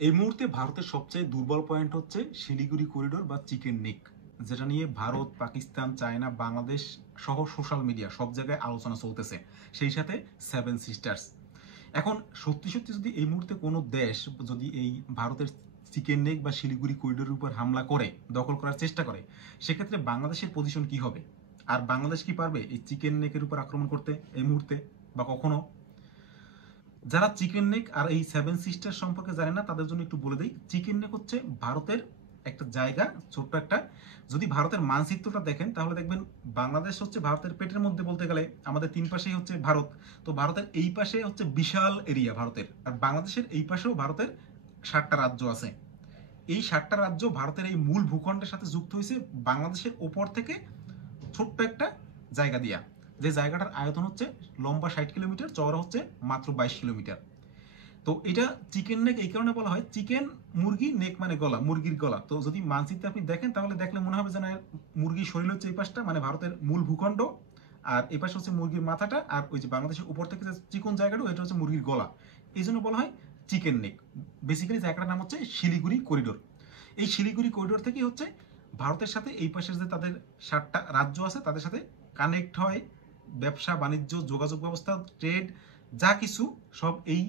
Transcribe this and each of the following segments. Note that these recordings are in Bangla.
এই মুহূর্তে ভারতের সবচেয়ে দুর্বল পয়েন্ট হচ্ছে শিলিগুড়ি করিডোর বা চিকেন নেক, যেটা নিয়ে ভারত, পাকিস্তান, চায়না, বাংলাদেশ সহ সোশ্যাল মিডিয়া সব জায়গায় আলোচনা চলতেছে, সেই সাথে সেভেন সিস্টার্স। এখন সত্যি সত্যি যদি এই মুহূর্তে কোনো দেশ যদি এই ভারতের চিকেন নেক বা শিলিগুড়ি করিডোরের উপর হামলা করে, দখল করার চেষ্টা করে, সেক্ষেত্রে বাংলাদেশের পজিশন কি হবে? আর বাংলাদেশ কি পারবে এই চিকেন নেকের উপর আক্রমণ করতে এই মুহূর্তে বা কখনো? যারা চিকেন নেক আর এই সেভেন সিস্টার সম্পর্কে জানে না তাদের জন্য একটু বলে দিই। চিকেন নেক হচ্ছে ভারতের একটা জায়গা, ছোট্ট একটা। যদি ভারতের মানচিত্রটা দেখেন তাহলে দেখবেন বাংলাদেশ হচ্ছে ভারতের পেটের মধ্যে, বলতে গেলে আমাদের তিন পাশেই হচ্ছে ভারত। তো ভারতের এই পাশে হচ্ছে বিশাল এরিয়া ভারতের, আর বাংলাদেশের এই পাশেও ভারতের 7টা রাজ্য আছে। এই 7টা রাজ্য ভারতের এই মূল ভূখণ্ডের সাথে যুক্ত হয়েছে বাংলাদেশের ওপর থেকে ছোট্ট একটা জায়গা দিয়া, যে জায়গাটার আয়তন হচ্ছে লম্বা 60 কিলোমিটার, চওড়া হচ্ছে মাত্র 22 কিলোমিটার। তো এটা চিকেন নেক এই কারণে বলা হয়, চিকেন মুরগি, নেক মানে গলা, মুরগির গলা। তো যদি মানচিত্রে আপনি দেখেন তাহলে দেখলে মনে হবে যেন মুরগির শরীর হচ্ছে এই পাশটা, মানে ভারতের মূল ভূখণ্ড, আর এই পাশে হচ্ছে মুরগির মাথাটা, আর ওই যে বাংলাদেশের উপর থেকে যে চিকন জায়গাটা এটা হচ্ছে মুরগির গলা। এই জন্য বলা হয় চিকেন নেক। বেসিক্যালি জায়গাটার নাম হচ্ছে শিলিগুড়ি করিডোর। এই শিলিগুড়ি করিডোর থেকেই হচ্ছে ভারতের সাথে এই পাশের যে তাদের 7টা রাজ্য আছে তাদের সাথে কানেক্ট হয়। ব্যবসা বাণিজ্য, যোগাযোগ ব্যবস্থা, ট্রেড, যা কিছু সব এই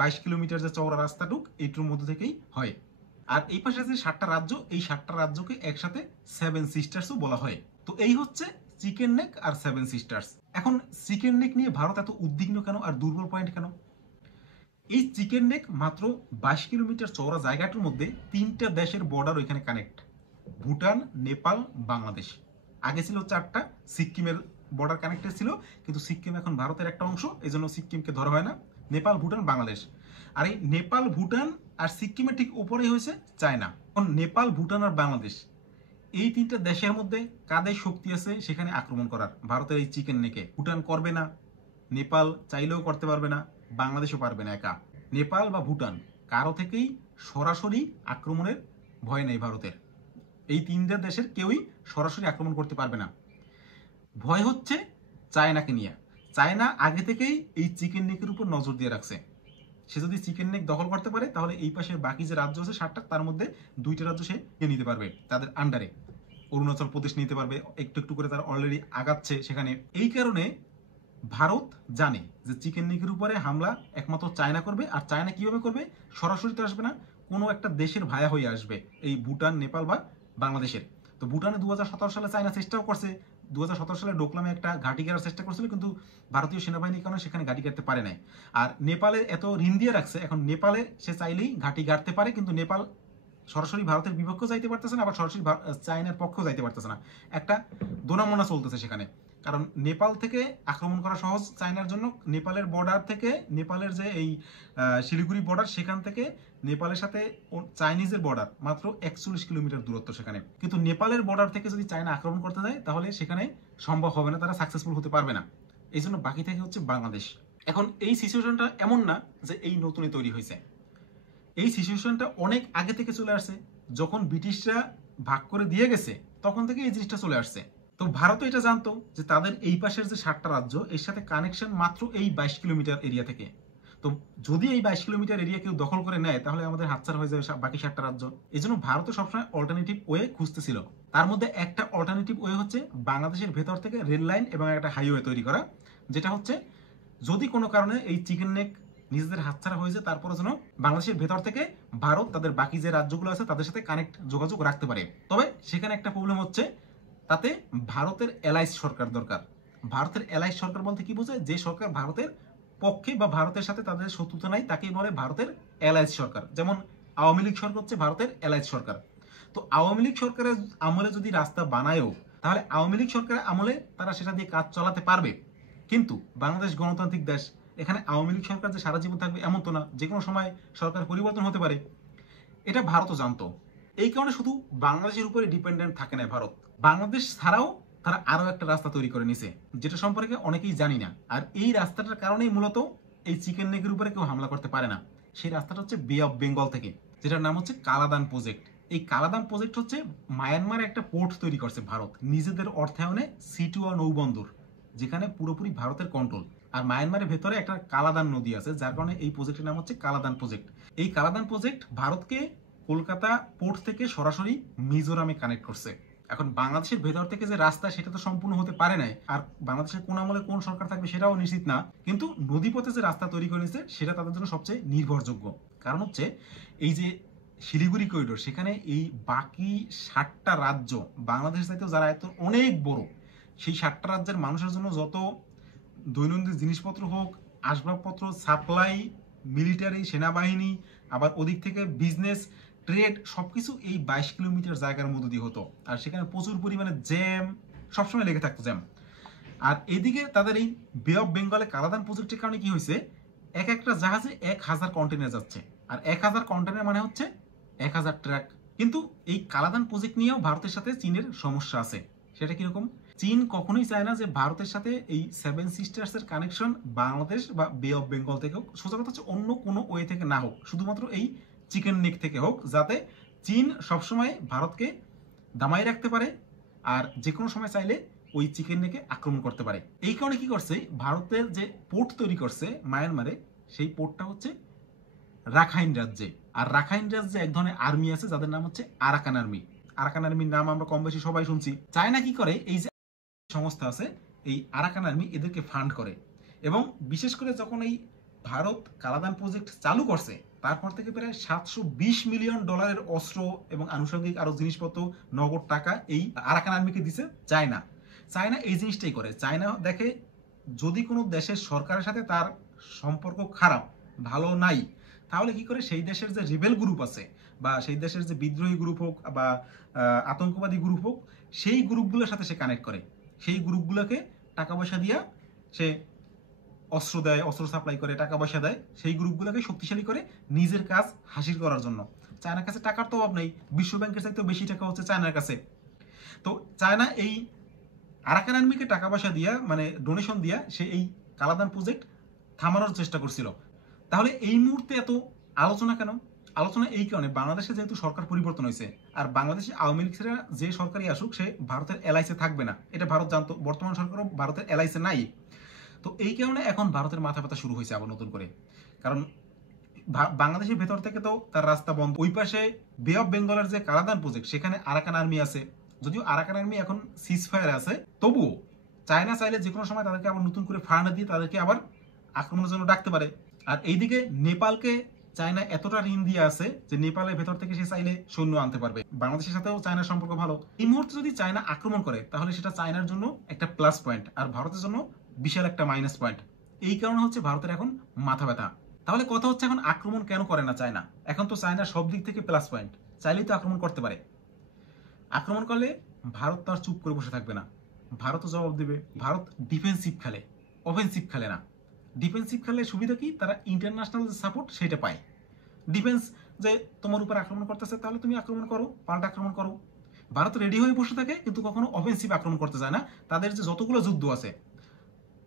22 কিলোমিটার যে চওড়া রাস্তাটুক এইটার মধ্যে থেকেই হয়। আর এই পাশে যে 7টা রাজ্য, এই 7টা রাজ্যকে একসাথে সেভেন সিস্টার্সও বলা হয়। তো এই হচ্ছে চিকেন নেক আর সেভেন সিস্টার্স। এখন চিকেন নেক নিয়ে ভারত এত উদ্বিগ্ন কেন আর দুর্বল পয়েন্ট কেন? এই চিকেন নেক মাত্র 22 কিলোমিটার চওড়া জায়গাটার মধ্যে 3টা দেশের বর্ডার ওইখানে কানেক্ট: ভুটান, নেপাল, বাংলাদেশ। আগে ছিল 4টা, সিকিমের বর্ডার কানেক্টেড ছিল, কিন্তু সিকিম এখন ভারতের একটা অংশ, এই জন্য সিকিমকে ধরা হয় না। নেপাল, ভুটান, বাংলাদেশ। আর এই নেপাল, ভুটান আর সিকিমের ঠিক উপরেই হয়েছে চায়না। এখন নেপাল, ভুটান আর বাংলাদেশ, এই 3টা দেশের মধ্যে কাদের শক্তি আছে সেখানে আক্রমণ করার ভারতের এই চিকেন নেকে? ভুটান করবে না, নেপাল চাইলেও করতে পারবে না, বাংলাদেশও পারবে না একা। নেপাল বা ভুটান কারো থেকেই সরাসরি আক্রমণের ভয় নেই ভারতের। এই 3টা দেশের কেউই সরাসরি আক্রমণ করতে পারবে না। ভয় হচ্ছে চায়নাকে নিয়ে। চায়না আগে থেকেই এই চিকেন নেকের উপর নজর দিয়ে রাখছে। সে যদি চিকেন নেক দখল করতে পারে তাহলে এই পাশের বাকি যে রাজ্য আছে 7টা, তার মধ্যে 2টা রাজ্য সে নিয়ে নিতে পারবে তাদের আন্ডারে। অরুণাচল প্রদেশ নিতে পারবে, একটু একটু করে তারা অলরেডি আগাচ্ছে সেখানে। এই কারণে ভারত জানে যে চিকেন নেকের উপরে হামলা একমাত্র চায়না করবে। আর চায়না কিভাবে করবে? সরাসরি তো আসবে না, কোনো একটা দেশের ভায়া হয়ে আসবে, এই ভুটান, নেপাল বা বাংলাদেশের। তো ভুটানে 2017 সালে চায়না চেষ্টাও করছে, 2017 সালে ডোকলামে একটা ঘাঁটি গেড়ার চেষ্টা করছিল, কিন্তু ভারতীয় সেনাবাহিনীর কারণে সেখানে ঘাঁটি গাড়তে পারে নাই। আর নেপালে এত ঋণ দিয়ে রাখছে, এখন নেপালে সে চাইলেই ঘাঁটি গাড়তে পারে, কিন্তু নেপাল সরাসরি ভারতের বিপক্ষেও যাইতে পারতেছে না, আবার সরাসরি চায়নার পক্ষেও যাইতে পারতেছে না। একটা দোনামোনা চলতেছে সেখানে। কারণ নেপাল থেকে আক্রমণ করা সহজ চায়নার জন্য। নেপালের বর্ডার থেকে, নেপালের যে এই শিলিগুড়ি বর্ডার, সেখান থেকে নেপালের সাথে চাইনিজের বর্ডার মাত্র 41 কিলোমিটার দূরত্ব সেখানে। কিন্তু নেপালের বর্ডার থেকে যদি চায়না আক্রমণ করতে যায় তাহলে সেখানে সম্ভব হবে না, তারা সাকসেসফুল হতে পারবে না। এই জন্য বাকি থেকে হচ্ছে বাংলাদেশ। এখন এই সিচুয়েশনটা এমন না যে এই নতুনই তৈরি হয়েছে, এই সিচুয়েশনটা অনেক আগে থেকে চলে আসছে। যখন ব্রিটিশরা ভাগ করে দিয়ে গেছে তখন থেকে এই জিনিসটা চলে আসছে। তো ভারতও এটা জানতো যে তাদের এই পাশের যে 7টা রাজ্য, এর সাথে কানেকশন মাত্র এই 22 কিলোমিটার এরিয়া থেকে। তো যদি এই 22 কিলোমিটার এরিয়া কেউ দখল করে নেয় তাহলে আমাদের হাতছাড়া হয়ে যাবে বাকি 7টা রাজ্য। এই জন্য ভারতও সবসময় অল্টারনেটিভ ওয়ে খুঁজতেছিল। তার মধ্যে একটা অল্টারনেটিভ ওয়ে হচ্ছে বাংলাদেশের ভেতর থেকে রেল লাইন এবং একটা হাইওয়ে তৈরি করা, যেটা হচ্ছে যদি কোনো কারণে এই চিকেন নেক নিজেদের হাতছাড়া হয়েছে, তারপরে যেন বাংলাদেশের ভেতর থেকে ভারত তাদের বাকি যে রাজ্যগুলো আছে তাদের সাথে কানেক্ট, যোগাযোগ রাখতে পারে। তবে সেখানে একটা প্রবলেম হচ্ছে, তাতে ভারতের এলাইস সরকার দরকার। ভারতের এলাইস সরকার বলতে কি বোঝায়? যে সরকার ভারতের পক্ষে বা ভারতের সাথে তাদের শত্রুতা নাই তাকেই বলে ভারতের এলাইস সরকার। যেমন আওয়ামী লীগ সরকার হচ্ছে ভারতের এলাইস সরকার। তো আওয়ামী লীগ সরকারের আমলে যদি রাস্তা বানায়ও, তাহলে আওয়ামী লীগ সরকারের আমলে তারা সেটা দিয়ে কাজ চালাতে পারবে। কিন্তু বাংলাদেশ গণতান্ত্রিক দেশ, এখানে আওয়ামী লীগ সরকার যে সারা জীবন থাকবে এমন তো না, যে কোনো সময় সরকার পরিবর্তন হতে পারে। এটা ভারতও জানতো। এই কারণে শুধু বাংলাদেশের উপরে ডিপেন্ডেন্ট থাকে না ভারত, বাংলাদেশ ছাড়াও তারা আরো একটা রাস্তা তৈরি করে নিছে, যেটা সম্পর্কে অনেকেই জানি না। আর এই রাস্তাটার কারণেই মূলত এই চিকেন নেকের উপরে কেউ হামলা করতে পারে না। সেই রাস্তাটা হচ্ছে বে অফ বেঙ্গল থেকে, যেটার নাম হচ্ছে কালাদান প্রজেক্ট। এই কালাদান প্রজেক্ট হচ্ছে মায়ানমারে একটা পোর্ট তৈরি করছে ভারত নিজেদের অর্থায়নে, সিটুয়া নৌবন্দর, যেখানে পুরোপুরি ভারতের কন্ট্রোল। আর মায়ানমারের ভেতরে একটা কালাদান নদী আছে, যার কারণে এই প্রজেক্টের নাম হচ্ছে কালাদান প্রজেক্ট। এই কালাদান প্রজেক্ট ভারতকে কলকাতা পোর্ট থেকে সরাসরি মিজোরামে কানেক্ট করছে। এখন বাংলাদেশের ভেতর থেকে যে রাস্তা, সেটা তো সম্পূর্ণ হতে পারে নাই, আর বাংলাদেশের কোন আমলে কোন সরকার থাকবে সেটাও নিশ্চিত না, কিন্তু নদীপথে যে রাস্তা তৈরি করে নিয়েছে সেটা তাদের জন্য সবচেয়ে নির্ভরযোগ্য। কারণ হচ্ছে এই যে শিলিগুড়ি করিডোর, সেখানে এই বাকি 60টা রাজ্য, বাংলাদেশ চাইতেও যারা এত অনেক বড়, সেই 60টা রাজ্যের মানুষের জন্য যত দৈনন্দিন জিনিসপত্র হোক, আসবাবপত্র, সাপ্লাই, মিলিটারি, সেনাবাহিনী, আবার ওদিক থেকে বিজনেস, ট্রেড, সবকিছু এই 22 কিলোমিটার জায়গার মধ্যে দিয়ে হতো। আর সেখানে প্রচুর পরিমাণে জ্যাম, সবসময় লেগে থাকতো জ্যাম। আর এদিকে তাদের এই বে অফ বেঙ্গলে কালাদান প্রজেক্টের কারণে কি হয়েছে, এক একটা জাহাজে 1000 কন্টেনার যাচ্ছে, আর 1000 কন্টেনার মানে হচ্ছে 1000 ট্রাক। কিন্তু এই কালাদান প্রজেক্ট নিয়েও ভারতের সাথে চীনের সমস্যা আছে। সেটা কিরকম? চীন কখনোই চায় না যে ভারতের সাথে এই 7 সিস্টার্স এর কানেকশন বাংলাদেশ বা বে অফ বেঙ্গল থেকে হোক, সোজা কথা হচ্ছে অন্য কোনো ওয়ে থেকে না হোক, শুধুমাত্র এই চিকেন নেক থেকে হোক, যাতে চীন সবসময় ভারতকে দামাই রাখতে পারে আর যে কোনো সময় চাইলে ওই চিকেন নেকে আক্রমণ করতে পারে। এই কারণে কি করছে, ভারতের যে পোর্ট তৈরি করছে মায়ানমারে, সেই পোর্টটা হচ্ছে রাখাইন রাজ্যে। আর রাখাইন রাজ্যে এক ধরনের আর্মি আছে যাদের নাম হচ্ছে আরাকান আর্মি। আরাকান আর্মির নাম আমরা কম বেশি সবাই শুনছি। চায়না কি করে, এই যে সংস্থা আছে, এই আরাকান আর্মি এদেরকে ফান্ড করে, এবং বিশেষ করে যখন এই ভারত কালাদান প্রজেক্ট চালু করছে, তারপর থেকে প্রায় 720 মিলিয়ন ডলারের অস্ত্র এবং আনুষঙ্গিক আরো জিনিসপত্র, নগদ টাকা এই আরাকান আর্মিকে দিছে চায়না। চায়না এই জিনিসটাই করে, চায়না দেখে যদি কোনো দেশের সরকারের সাথে তার সম্পর্ক খারাপ, ভালো নাই, তাহলে কি করে সেই দেশের যে রিবেল গ্রুপ আছে, বা সেই দেশের যে বিদ্রোহী গ্রুপ হোক বা আতঙ্কবাদী গ্রুপ হোক, সেই গ্রুপগুলোর সাথে সে কানেক্ট করে, সেই গ্রুপগুলোকে টাকা পয়সা দিয়া সে অস্ত্র দেয়, অস্ত্র সাপ্লাই করে, টাকা পয়সা দেয়, সেই গ্রুপগুলোকে শক্তিশালী করে নিজের কাজ হাসিল করার জন্য। চায়নার কাছে টাকার তো অভাব নেই, বিশ্ব ব্যাংকের চাইতেও বেশি টাকা হচ্ছে চায়নার কাছে। তো চায়না এই আরাকান আর্মিকে টাকা পয়সা দিয়া, মানে ডোনেশন দিয়া, সে এই কালাদান প্রজেক্ট থামানোর চেষ্টা করছিল। তাহলে এই মুহূর্তে এত আলোচনা কেন? আলোচনা এই কারণে, বাংলাদেশে যেহেতু সরকার পরিবর্তন হয়েছে, আর বাংলাদেশে আওয়ামী লীগ ছেড়ে যে সরকারই আসুক সে ভারতের এলআইসে থাকবে না, এটা ভারত জানতো। বর্তমান সরকারও ভারতের এলআইসে নাই। তো এই কারণে এখন ভারতের মাথা ব্যথা শুরু হয়েছে আবার নতুন করে। কারণ বাংলাদেশের ভেতর থেকে তো তার রাস্তা বন্ধ। ওই পাশে বে অফ বেঙ্গলের যে কালাদান প্রজেক্ট, সেখানে আরাকান আর্মি আছে। যদিও আরাকান আর্মি এখন সিজ ফায়ার আছে, তবুও চায়না চাইলে যে কোনো সময় তাদেরকে আবার নতুন করে ফান্ড দিয়ে তাদেরকে আবার আক্রমণের জন্য ডাকতে পারে। আর এইদিকে নেপালকে চায়না এতটা ঋণ দিয়ে আছে যে নেপালের ভেতর থেকে সে চাইলে সৈন্য আনতে পারবে। বাংলাদেশের সাথেও চায়নার সম্পর্ক ভালো। এই মুহূর্তে যদি চায়না আক্রমণ করে, তাহলে সেটা চায়নার জন্য একটা প্লাস পয়েন্ট, আর ভারতের জন্য বিশাল একটা মাইনাস পয়েন্ট। এই কারণে হচ্ছে ভারতের এখন মাথা ব্যথা। তাহলে কথা হচ্ছে, এখন আক্রমণ কেন করে না চায়না? এখন তো চায়নার সব দিক থেকে প্লাস পয়েন্ট, চাইলেই তো আক্রমণ করতে পারে। আক্রমণ করলে ভারত তার চুপ করে বসে থাকবে না, ভারতও জবাব দেবে। ভারত ডিফেন্সিভ খেলে, অফেন্সিভ খেলে না। ডিফেন্সিভ খেলে সুবিধা কি, তারা ইন্টারন্যাশনাল যে সাপোর্ট সেটা পায়। ডিফেন্স যে তোমার উপর আক্রমণ করতেছে, তাহলে তুমি আক্রমণ করো, পাল্টা আক্রমণ করো। ভারত রেডি হয়ে বসে থাকে, কিন্তু কখনো অফেন্সিভ আক্রমণ করতে যায় না। তাদের যে যতগুলো যুদ্ধ আছে,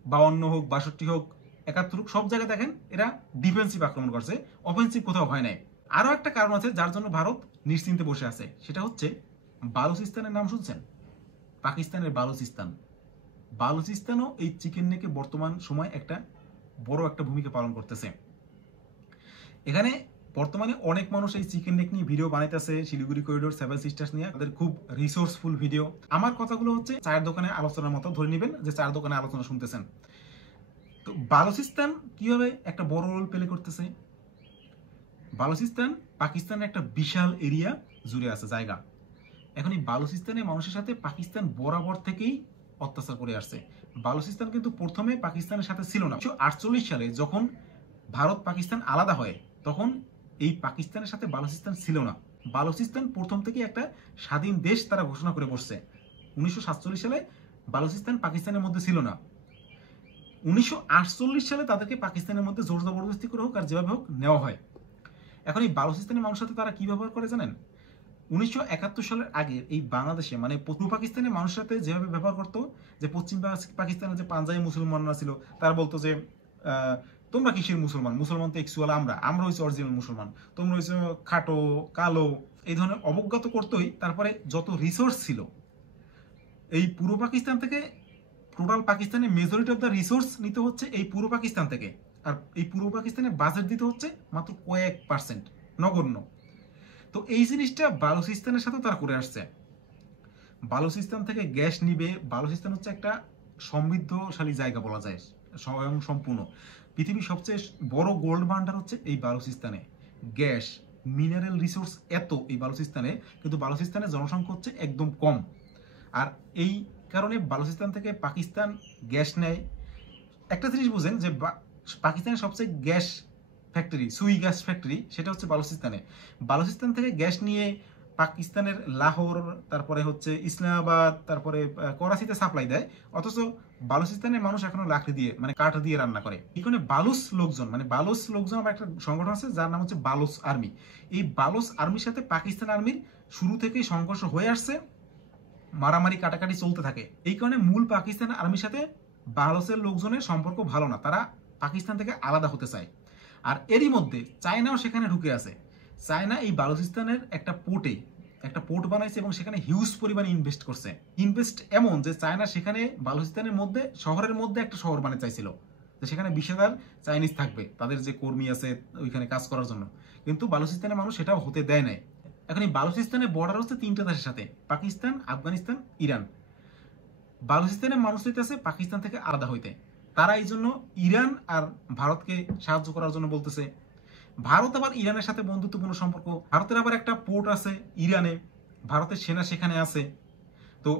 52 হোক, 62 হোক, 71 হোক, সব জায়গায় দেখেন এরা ডিফেন্সিভ আক্রমণ করছে, অফেন্সিভ কোথাও হয় নাই। আরো একটা কারণ আছে যার জন্য ভারত নিশ্চিন্তে বসে আছে, সেটা হচ্ছে বালুচিস্তানের নাম শুনছেন? পাকিস্তানের বালুচিস্তান। বালুচিস্তানও এই চিকেন নেকে বর্তমান সময় একটা বড় একটা ভূমিকা পালন করতেছে। এখানে বর্তমানে অনেক মানুষ এই চিকেন নেক নিয়ে ভিডিও বানাইতেছে, শিলিগুড়ি করিডোর, 7 সিস্টার্স নিয়ে, তাদের খুব রিসোর্সফুল ভিডিও। আমার কথাগুলো হচ্ছে চায়ের দোকানে আলোচনার মতো, ধরে নেবেন যে চায়ের দোকানে আলোচনা শুনতেছেন। তো বালুচিস্তান কিভাবে একটা বড় রোল প্লে করতেছে? বালুচিস্তান পাকিস্তানের একটা বিশাল এরিয়া জুড়ে আছে জায়গা। এখন এই বালুচিস্তানের মানুষের সাথে পাকিস্তান বরাবর থেকেই অত্যাচার করে আসছে। বালুচিস্তান কিন্তু প্রথমে পাকিস্তানের সাথে ছিল না। 1948 সালে যখন ভারত পাকিস্তান আলাদা হয়, তখন এই পাকিস্তানের সাথে বালুচিস্তান ছিল না। বালুচিস্তান প্রথম থেকে একটা স্বাধীন দেশ তারা ঘোষণা করে বসছে। 1947 সালে বালুচিস্তান পাকিস্তানের মধ্যে ছিল না। 1948 সালে তাদেরকে পাকিস্তানের মধ্যে জোর জবরদস্তি করে হোক আর যেভাবে হোক নেওয়া হয়। এখন এই বালুচিস্তানের মানুষের সাথে তারা কি ব্যবহার করে জানেন? 1971 সালের আগে এই বাংলাদেশে, মানে পূর্ব পাকিস্তানের মানুষের সাথে যেভাবে ব্যবহার করতো, যে পশ্চিম পাকিস্তানের যে পাঞ্জাবি মুসলমানরা ছিল, তারা বলতো যে তোমরা কিসের মুসলমান, মুসলমান তো অ্যাকচুয়াল আমরা হচ্ছে অরিজিনাল মুসলমান, তোমরা হচ্ছে খাটো, কালো, এই ধরনের অবজ্ঞা তো করতোই। তারপরে যত রিসোর্স ছিল এই পূর্ব পাকিস্তান থেকে টোটাল পাকিস্তানে মেজরিটি অফ দ্য রিসোর্স নিতে হচ্ছে এই পূর্ব পাকিস্তান থেকে, আর এই পূর্ব পাকিস্তানে বাজেট দিতে হচ্ছে মাত্র কয়েক পার্সেন্ট, নগণ্য। তো এই জিনিসটা বালুচিস্তানের সাথে তারা করে আসছে। বালুচিস্তান থেকে গ্যাস নিবে। বালুচিস্তান হচ্ছে একটা সমৃদ্ধশালী জায়গা বলা যায়, স্বয়ং সম্পূর্ণ। পৃথিবীর সবচেয়ে বড় গোল্ড ভান্ডার হচ্ছে এই বালুচিস্তানে। গ্যাস, মিনারেল রিসোর্স এত এই বালুচিস্তানে, কিন্তু বালুচিস্তানের জনসংখ্যা হচ্ছে একদম কম। আর এই কারণে বালুচিস্তান থেকে পাকিস্তান গ্যাস নেয়। একটা জিনিস বুঝেন যে পাকিস্তানের সবচেয়ে গ্যাস ফ্যাক্টরি, সুই গ্যাস ফ্যাক্টরি, সেটা হচ্ছে বালুচিস্তানে। বালুচিস্তান থেকে গ্যাস নিয়ে পাকিস্তানের লাহোর, তারপরে হচ্ছে ইসলামাবাদ, তারপরে করাচিতে সাপ্লাই দেয়। অথচ বালুচিস্তানের মানুষ এখনো লাকড়ি দিয়ে, মানে কাঠ দিয়ে রান্না করে। এখানে বালুচ লোকজন, মানে বালুচ লোকজন আবার একটা সংগঠন আছে যার নাম হচ্ছে বালুচ আর্মি। এই বালুচ আর্মির সাথে পাকিস্তান আর্মির শুরু থেকেই সংঘর্ষ হয়ে আসছে, মারামারি কাটাকাটি চলতে থাকে। এই কারণে মূল পাকিস্তান আর্মির সাথে বালুচের লোকজনের সম্পর্ক ভালো না, তারা পাকিস্তান থেকে আলাদা হতে চায়। আর এরই মধ্যে চায়নাও সেখানে ঢুকে আছে। চায়না এই বালুচিস্তানের একটা পোর্ট বানাইছে এবং সেখানে হিউজ পরিমাণে ইনভেস্ট করছে। ইনভেস্ট এমন যে চায়না সেখানে বালুচিস্তানের মধ্যে, শহরের মধ্যে একটা শহর বানাতে চাইছিল, যে সেখানে 20,000 চাইনিজ থাকবে, তাদের যে কর্মী আছে ওইখানে কাজ করার জন্য। কিন্তু বালুচিস্তানের মানুষ সেটাও হতে দেয় নাই। এখন এই বালুচিস্তানের বর্ডার হচ্ছে 3টা দেশের সাথে, পাকিস্তান, আফগানিস্তান, ইরান। বালুচিস্তানের মানুষ চাইতেছে পাকিস্তান থেকে আলাদা হইতে। তারা এই জন্য ইরান আর ভারতকে সাহায্য করার জন্য বলতেছে। ভারত আবার ইরানের সাথে বন্ধুত্বপূর্ণ সম্পর্ক। ভারতের আবার একটা পোর্ট আছে ইরানে, ভারতের সেনা সেখানে আছে। তো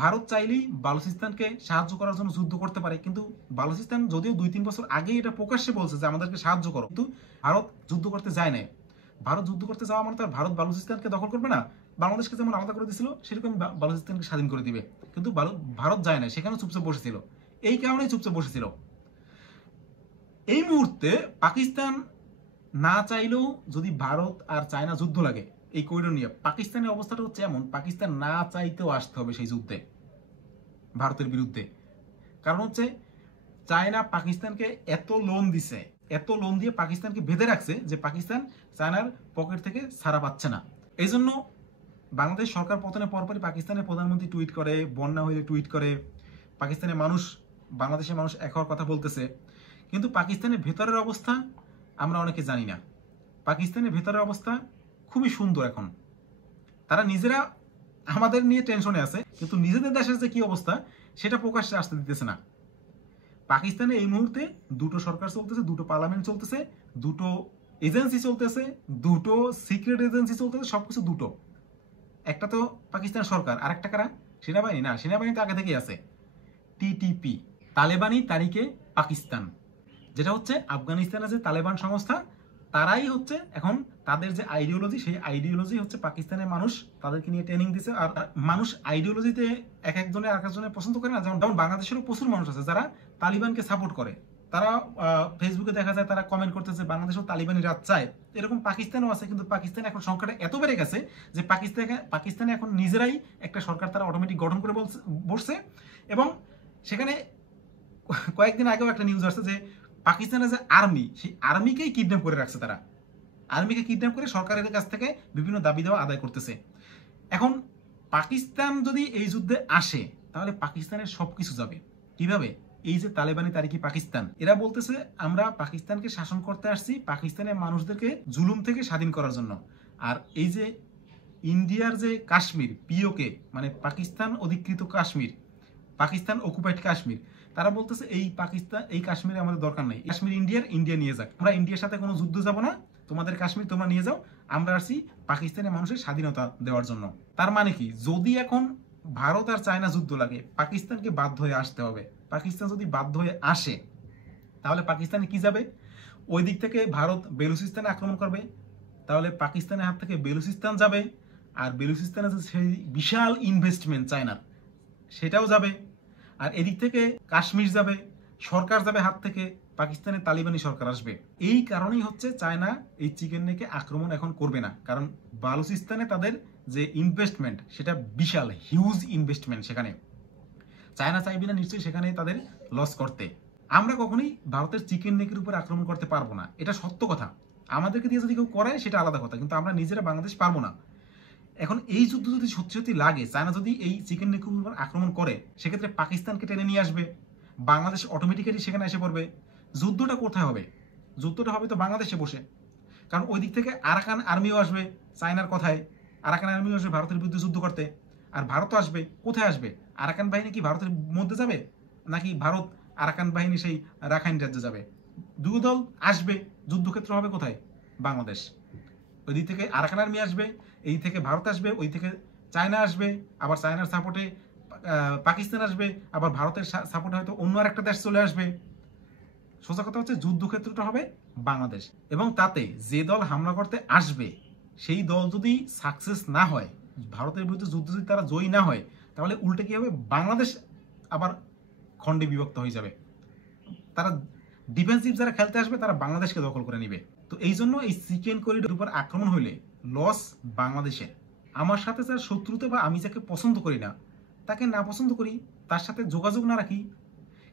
ভারত চাইলেই বালুচিস্তানকে সাহায্য করার জন্য যুদ্ধ করতে পারে। কিন্তু বালুচিস্তান যদিও 2-3 বছর আগেই এটা প্রকাশ্যে বলছে যে আমাদেরকে সাহায্য করো, কিন্তু ভারত যুদ্ধ করতে যায় না। ভারত যুদ্ধ করতে যাওয়া মানে তো আর ভারত বালুচিস্তানকে দখল করবে না। বাংলাদেশকে যেমন আলাদা করে দিয়েছিল সেরকম বালুচিস্তানকে স্বাধীন করে দিবে। কিন্তু ভারত যায় না, সেখানে চুপচাপ বসেছিল। এই কারণেই চুপচাপ বসেছিল। এই মুহূর্তে পাকিস্তান না চাইলেও যদি ভারত আর চায়না যুদ্ধ লাগে এই করিডোর নিয়ে, পাকিস্তানের অবস্থাটা হচ্ছে এমন, পাকিস্তান না চাইতেও আসতে হবে সেই যুদ্ধে ভারতের বিরুদ্ধে। কারণ হচ্ছে চায়না পাকিস্তানকে এত লোন দিছে, এত লোন দিয়ে পাকিস্তানকে বেঁধে রাখছে যে পাকিস্তান চায়নার পকেট থেকে ছাড়া পাচ্ছে না। এই জন্য বাংলাদেশ সরকার পতনের পরপরই পাকিস্তানের প্রধানমন্ত্রী টুইট করে, বন্যা হইলে টুইট করে, পাকিস্তানের মানুষ, বাংলাদেশের মানুষ এক হওয়ার কথা বলতেছে। কিন্তু পাকিস্তানের ভেতরের অবস্থা আমরা অনেকে জানি না। পাকিস্তানের ভেতরের অবস্থা খুবই সুন্দর। এখন তারা নিজেরা আমাদের নিয়ে টেনশনে আছে, কিন্তু নিজেদের দেশের যে কি অবস্থা সেটা প্রকাশ্যে আসতে দিতেছে না। পাকিস্তানে এই মুহূর্তে 2টো সরকার চলতেছে, 2টো পার্লামেন্ট চলতেছে, 2টো এজেন্সি চলতেছে, 2টো সিক্রেট এজেন্সি চলতেছে, সবকিছু 2টো। একটা তো পাকিস্তান সরকার, আর একটা কারা? সেনাবাহিনী না, সেনাবাহিনী তো আগে থেকেই আছে। টিটিপি, তালেবানি তারিখে পাকিস্তান, যেটা হচ্ছে আফগানিস্তানের যে তালেবান সংস্থা, তারাই হচ্ছে এখন তাদের যে আইডিওলজি, সেই আইডিওলজি হচ্ছে পাকিস্তানের মানুষ তাদেরকে নিয়ে ট্রেনিং দিচ্ছে। আর মানুষ আইডিওলজিতে এক একজনের আর একজনের পছন্দ করে না। যেমন বাংলাদেশেরও প্রচুর মানুষ আছে যারা তালিবানকে সাপোর্ট করে। তারা ফেসবুকে দেখা যায় তারা কমেন্ট করতেছে বাংলাদেশেও তালিবানি রাজ চায়। এরকম পাকিস্তানেও আছে, কিন্তু পাকিস্তানে এখন সংখ্যাটা এত বেড়ে গেছে যে পাকিস্তানে এখন নিজেরাই একটা সরকার তারা অটোমেটিক গঠন করে বসছে। এবং সেখানে কয়েকদিন আগেও একটা নিউজ আসছে যে পাকিস্তানের যে আর্মি, সেই আর্মিকেই কিডন্যাপ করে রাখছে। তারা আর্মিকে কিডন্যাপ করে সরকারের কাছ থেকে বিভিন্ন দাবি দেওয়া আদায় করতেছে। এখন পাকিস্তান যদি এই যুদ্ধে আসে তাহলে পাকিস্তানের সবকিছু যাবে। কিভাবে? এই যে তালেবানি তারিখি পাকিস্তান, এরা বলতেছে আমরা পাকিস্তানকে শাসন করতে আসছি পাকিস্তানের মানুষদেরকে জুলুম থেকে স্বাধীন করার জন্য। আর এই যে ইন্ডিয়ার যে কাশ্মীর, পিওকে মানে পাকিস্তান অধিকৃত কাশ্মীর, পাকিস্তান অকুপাইড কাশ্মীর, তারা বলতেছে এই কাশ্মীরে আমাদের দরকার নাই, কাশ্মীর ইন্ডিয়া নিয়ে যাক, আমরা ইন্ডিয়ার সাথে কোনো যুদ্ধ যাব না, তোমাদের কাশ্মীর তোমরা নিয়ে যাও, আমরা আসছি পাকিস্তানের মানুষের স্বাধীনতা দেওয়ার জন্য। তার মানে কি, যদি এখন ভারত আর চায়না যুদ্ধ লাগে পাকিস্তানকে বাধ্য হয়ে আসতে হবে। পাকিস্তান যদি বাধ্য হয়ে আসে তাহলে পাকিস্তানে কি যাবে? ওই দিক থেকে ভারত বেলুচিস্তানে আক্রমণ করবে, তাহলে পাকিস্তানের হাত থেকে বেলুচিস্তান যাবে। আর বেলুচিস্তানে যে সেই বিশাল ইনভেস্টমেন্ট চায়নার, সেটাও যাবে। আর এদিক থেকে কাশ্মীর যাবে, সরকার যাবে হাত থেকে, পাকিস্তানের তালিবানি সরকার আসবে। এই কারণেই হচ্ছে চায়না এই চিকেন নেকে আক্রমণ এখন করবে না। কারণ বালুচিস্তানে তাদের যে ইনভেস্টমেন্ট সেটা বিশাল, হিউজ ইনভেস্টমেন্ট। সেখানে চায়না চাইবে না নিশ্চয়ই সেখানে তাদের লস করতে। আমরা কখনোই ভারতের চিকেন নেকের উপর আক্রমণ করতে পারবো না, এটা সত্য কথা। আমাদেরকে দিয়ে যদি কেউ করে সেটা আলাদা কথা, কিন্তু আমরা নিজেরা বাংলাদেশ পারবো না। এখন এই যুদ্ধ যদি সত্যি সত্যি লাগে, চায়না যদি এই চিকেন নেকের উপর আক্রমণ করে, সেক্ষেত্রে পাকিস্তানকে টেনে নিয়ে আসবে, বাংলাদেশ অটোমেটিক্যালি সেখানে এসে পড়বে। যুদ্ধটা কোথায় হবে? যুদ্ধটা হবে তো বাংলাদেশে বসে, কারণ ওই দিক থেকে আরাকান আর্মিও আসবে চায়নার কথায়, আরাকান আর্মিও আসবে ভারতের বিরুদ্ধে যুদ্ধ করতে। আর ভারতও আসবে, কোথায় আসবে? আরাকান বাহিনী কি ভারতের মধ্যে যাবে, নাকি ভারত আরাকান বাহিনী সেই রাখাইন রাজ্যে যাবে? দুই দল আসবে, যুদ্ধক্ষেত্র হবে কোথায়? বাংলাদেশ। ওই দিক থেকে আরাকান আর্মি আসবে, এই থেকে ভারত আসবে, ওই থেকে চায়না আসবে, আবার চায়নার সাপোর্টে পাকিস্তান আসবে, আবার ভারতের সাপোর্টে হয়তো অন্য আরেকটা দেশ চলে আসবে। সোজা কথা হচ্ছে যুদ্ধক্ষেত্রটা হবে বাংলাদেশ। এবং তাতে যে দল হামলা করতে আসবে সেই দল যদি সাকসেস না হয়, ভারতের বিরুদ্ধে যুদ্ধ যদি তারা জয়ী না হয়, তাহলে উল্টে কি হবে? বাংলাদেশ আবার খণ্ডে বিভক্ত হয়ে যাবে। তারা ডিফেন্সিভ যারা খেলতে আসবে তারা বাংলাদেশকে দখল করে নিবে। তো এই জন্য এই চিকেন করিডোর উপর আক্রমণ হইলে লস বাংলাদেশের। আমার সাথে যার শত্রুতা বা আমি যাকে পছন্দ করি না, তাকে না পছন্দ করি, তার সাথে যোগাযোগ না রাখি,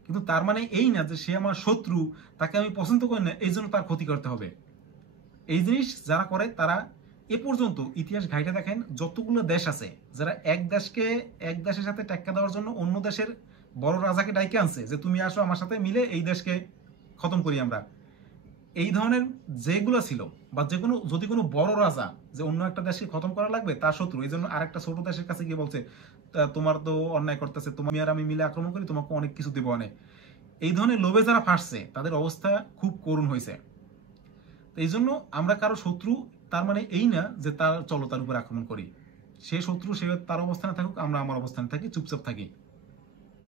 কিন্তু তার মানে এই না যে সে আমার শত্রু, তাকে আমি পছন্দ করি না এই জন্য তার ক্ষতি করতে হবে। এই জিনিস যারা করে তারা এ পর্যন্ত ইতিহাস ঘাইটে দেখেন, যতগুলো দেশ আছে যারা এক দেশের সাথে টেক্কা দেওয়ার জন্য অন্য দেশের বড় রাজাকে ডাইকে আনছে যে তুমি আসো আমার সাথে মিলে এই দেশকে খতম করি আমরা। এই ধরনের যেগুলো ছিল, বা যে কোনো যদি কোনো বড় রাজা যে অন্য একটা দেশকে খতম করা লাগবে, তার শত্রু এই জন্য আরেকটা ছোট দেশের কাছে গিয়ে বলছে তোমার তো অন্যায় করতেছে, তুমি আর আমি মিলে আক্রমণ করি, তোমাকে অনেক কিছু দেবো অনেক। এই ধরনের লোভে যারা ফাঁসছে তাদের অবস্থা খুব করুণ হয়েছে। এই জন্য আমরা কারো শত্রু তার মানে এই না যে তার চলো তার উপর আক্রমণ করি। সে শত্রু, সে তার অবস্থানে থাকুক, আমরা আমার অবস্থানে থাকি, চুপচাপ থাকি।